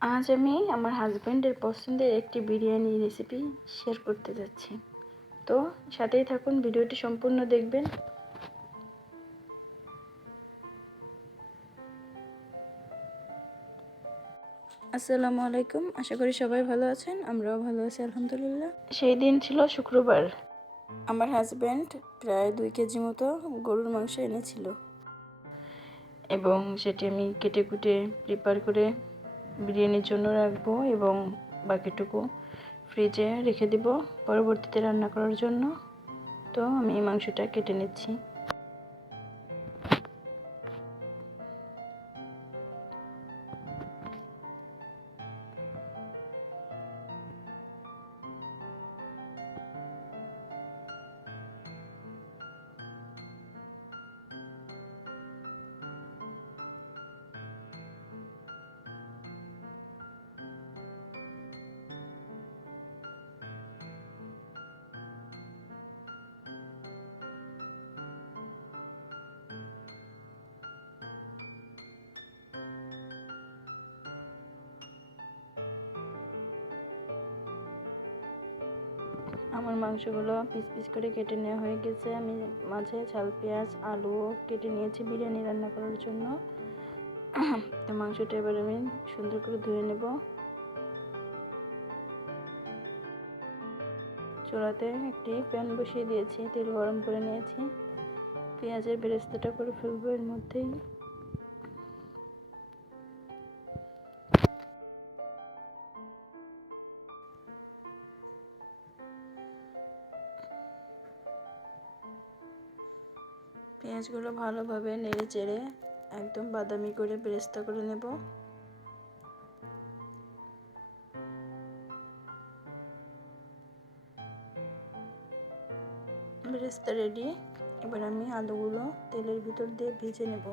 আজ আমি আমার হাজব্যান্ডের পছন্দের একটি বিরিয়ানি রেসিপি শেয়ার করতে যাচ্ছি। তো সাথেই থাকুন, ভিডিওটি সম্পূর্ণ দেখবেন। আসসালামু আলাইকুম, আশা করি সবাই ভালো আছেন। আমরাও ভালো আছি আলহামদুলিল্লাহ। সেই দিন ছিল শুক্রবার। আমার হাজব্যান্ড প্রায় 2 কেজি মতো গরুর মাংস এনেছিল এবং সেটি আমি কেটে কুটে প্রিপার করে বিরিয়ানির জন্য রাখবো এবং বাকিটুকু ফ্রিজে রেখে দিব পরবর্তীতে রান্না করার জন্য। তো আমি এই মাংসটা কেটে নিচ্ছি। আমার মাংসগুলো পিস পিস করে কেটে নেওয়া হয়ে গেছে। আমি মাঝে ঝাল পেঁয়াজ আলু কেটে নিয়েছি বিরিয়ানি রান্না করার জন্য। তো মাংসটা এবার আমি সুন্দর করে ধুয়ে নেব। চুলাতে একটি প্যান বসিয়ে দিয়েছি, তেল গরম করে নিয়েছি। পেঁয়াজের বেরেস্তাটা করে ফেলবো এর মধ্যেই। পেঁয়াজগুলো ভালোভাবে নেড়ে চেড়ে একদম বাদামি করে বেরেস্তা করে নেব। বেরেস্তা রেডি। এবার আমি আলুগুলো তেলের ভিতর দিয়ে ভেজে নেব।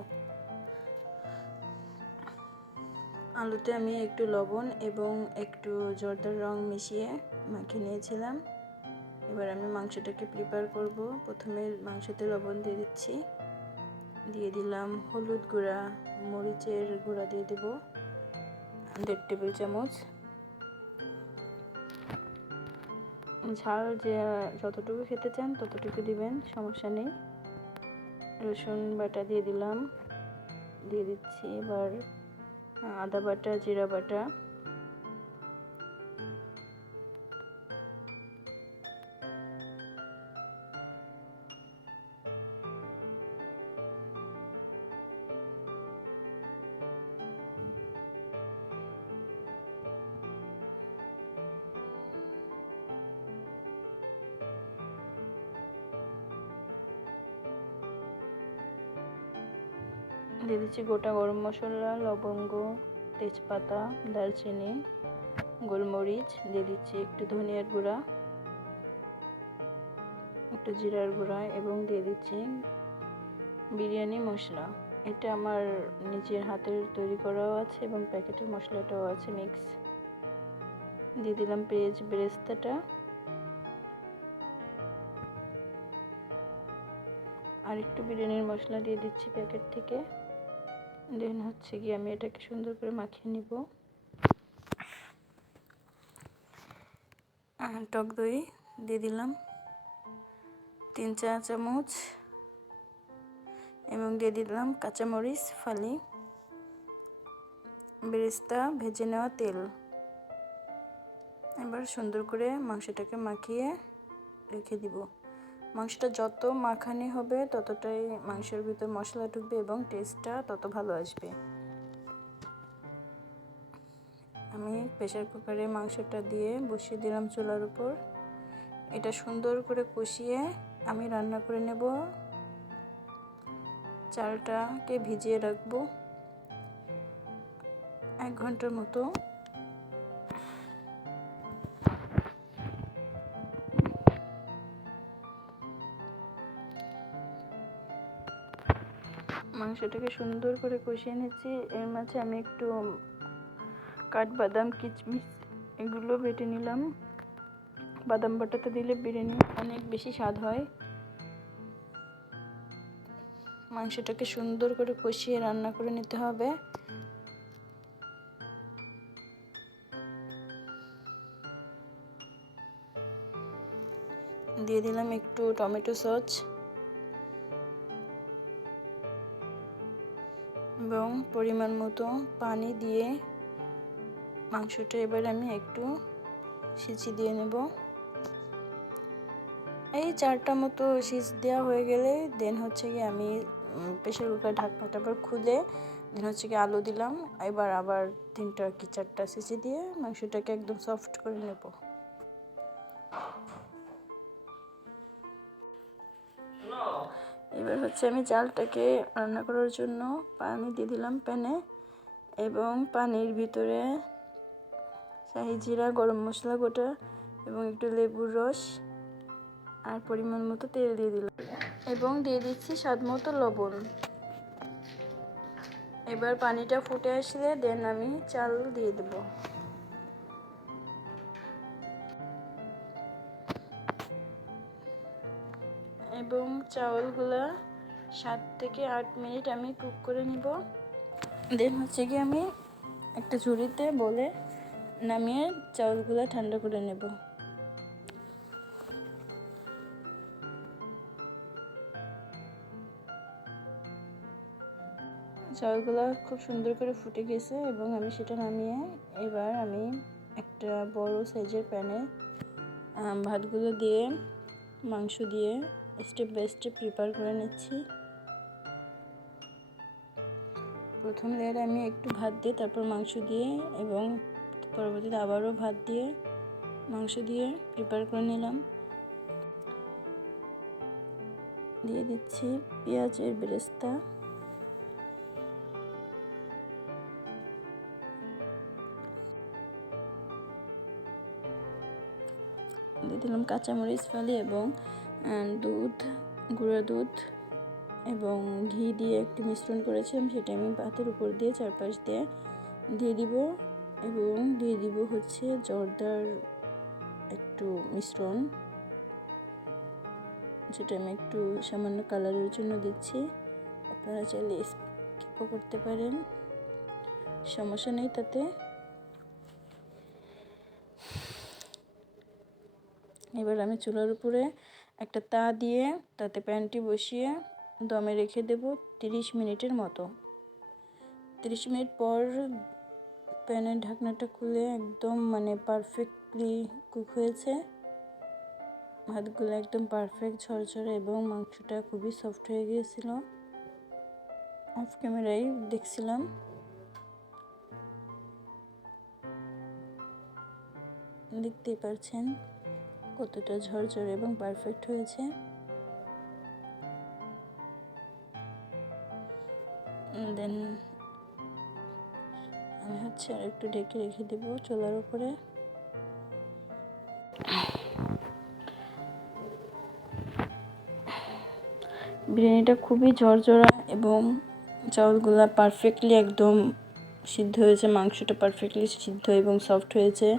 আলুতে আমি একটু লবণ এবং একটু জর্দার রং মিশিয়ে মাখিয়ে নিয়েছিলাম। এবার আমি মাংসটাকে প্রিপেয়ার করব। প্রথমে মাংসতে লবণ দিয়ে দিচ্ছি, দিয়ে দিলাম হলুদ গুঁড়া, মরিচের গুঁড়া দিয়ে দেব 1.5 টেবিল চামচ। ঝাল যে যতটুকু খেতে চান ততটুকু দিবেন, সমস্যা নেই। রসুন বাটা দিয়ে দিলাম, দিয়ে দিচ্ছি এবার আদা বাটা, জিরা বাটা, দিয়ে দিচ্ছি গোটা গরম মশলা, লবঙ্গ, তেজপাতা, দারচিনি, গোলমরিচ, দিয়ে দিচ্ছি একটু ধনিয়ার গুঁড়া, একটু জিরার গুঁড়া এবং দিয়ে দিচ্ছি বিরিয়ানি মশলা। এটা আমার নিজের হাতের তৈরি করাও আছে এবং প্যাকেটের মশলাটাও আছে মিক্স। দিয়ে দিলাম পেঁয়াজ বেরেস্তাটা, আর একটু বিরিয়ানির মশলা দিয়ে দিচ্ছি প্যাকেট থেকে। দেন হচ্ছে কি আমি এটাকে সুন্দর করে মাখিয়ে নিব। টক দই দিয়ে দিলাম 3 চা চামচ এবং দিয়ে দিলাম কাঁচামরিচ ফালি, বেরেস্তা ভেজে নেওয়া তেল। এবার সুন্দর করে মাংসটাকে মাখিয়ে রেখে দিব। মাংসটা যত মাখানি হবে ততটাই মাংসের ভিতর মশলা ঢুকবে এবং টেস্টটা তত ভালো আসবে। আমি প্রেসার কুকারে মাংসটা দিয়ে বসিয়ে দিলাম চুলার উপর। এটা সুন্দর করে কষিয়ে আমি রান্না করে নেব। চালটাকে ভিজিয়ে রাখবো 1 ঘন্টার মতো। মাংসটাকে সুন্দর করে কষিয়ে নিচ্ছি। এর মাঝে আমি একটু কাঠবাদাম, কিশমিশ এগুলো বেটে নিলাম। বাদাম বাটাতে দিলে বিরিয়ানি অনেক বেশি স্বাদ হয়। মাংসটাকে সুন্দর করে কষিয়ে রান্না করে নিতে হবে। দিয়ে দিলাম একটু টমেটো সস এবং পরিমাণ মতো পানি দিয়ে মাংসটা এবার আমি একটু সিচি দিয়ে নেব। এই 4টা মতো সিচ দেওয়া হয়ে গেলে দেন হচ্ছে কি আমি প্রেসার কুকার ঢাকনাটা আবার খুলে দেন হচ্ছে কি আলু দিলাম। এবার আবার 3টা কি 4টা সিচি দিয়ে মাংসটাকে একদম সফট করে নেব। এবার হচ্ছে আমি চালটাকে রান্না করার জন্য পানি দিয়ে দিলাম প্যানে এবং পানির ভিতরে শাহি জিরা, গরম মশলা গোটা এবং একটু লেবুর রস আর পরিমাণ মতো তেল দিয়ে দিলাম এবং দিয়ে দিচ্ছি স্বাদ মতো লবণ। এবার পানিটা ফুটে আসলে দেন আমি চাল দিয়ে দেব এবং চাউলগুলা 7 থেকে 8 মিনিট আমি কুক করে নিব। দেন হচ্ছে কি আমি একটা ঝুড়িতে বলে নামিয়ে চাউলগুলা ঠান্ডা করে নেব। চাউলগুলো খুব সুন্দর করে ফুটে গেছে এবং আমি সেটা নামিয়ে এবার আমি একটা বড় সাইজের প্যানে ভাতগুলো দিয়ে মাংস দিয়ে স্টেপ বাই স্টেপ প্রিপেয়ার করে নিচ্ছি। প্রথম লেয়ারে আমি একটু ভাত দিয়ে তারপর মাংস দিয়ে এবং পরবর্তীতে আবারও ভাত দিয়ে মাংস দিয়ে প্রিপেয়ার করে নিলাম। দিয়ে দিচ্ছি পেঁয়াজের বেরেস্তা, দিয়ে দিলাম কাঁচামরিচ ফালি এবং দুধ, গুঁড়া দুধ এবং ঘি দিয়ে একটু মিশ্রণ করেছিলাম সেটা আমি ভাতের উপর দিয়ে চারপাশ দিয়ে দিব এবং দিয়ে দিব হচ্ছে জর্দার একটু মিশ্রণ, যেটা আমি একটু সামান্য কালারের জন্য দিচ্ছি। আপনারা চাইলে স্কিপও করতে পারেন, সমস্যা নেই তাতে। এবার আমি চুলার উপরে একটা তা দিয়ে তাতে প্যানটি বসিয়ে দমে রেখে দেব 30 মিনিটের মতো। 30 মিনিট পর প্যানের ঢাকনাটা খুলে একদম পারফেক্টলি কুক হয়েছে। ভাতগুলো একদম পারফেক্ট ঝরঝরে এবং মাংসটা খুবই সফট হয়ে গিয়েছিল। অফ ক্যামেরায় দেখছিলাম। দেখতেই পাচ্ছেন কতটা ঝরঝরে এবং পারফেক্ট হয়েছে। দেন আমি হচ্ছে আর একটু ঢেকে রেখে দেব চুলার উপরে। বিরিয়ানিটা খুবই ঝরঝরা এবং চাউলগুলা পারফেক্টলি একদম সিদ্ধ হয়েছে, মাংসটা পারফেক্টলি সিদ্ধ এবং সফট হয়েছে।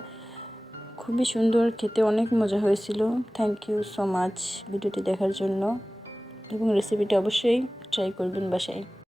খুবই সুন্দর, খেতে অনেক মজা হয়েছিল। থ্যাংক ইউ সো মাচ ভিডিওটি দেখার জন্য এবং রেসিপিটি অবশ্যই ট্রাই করবেন বাসায়।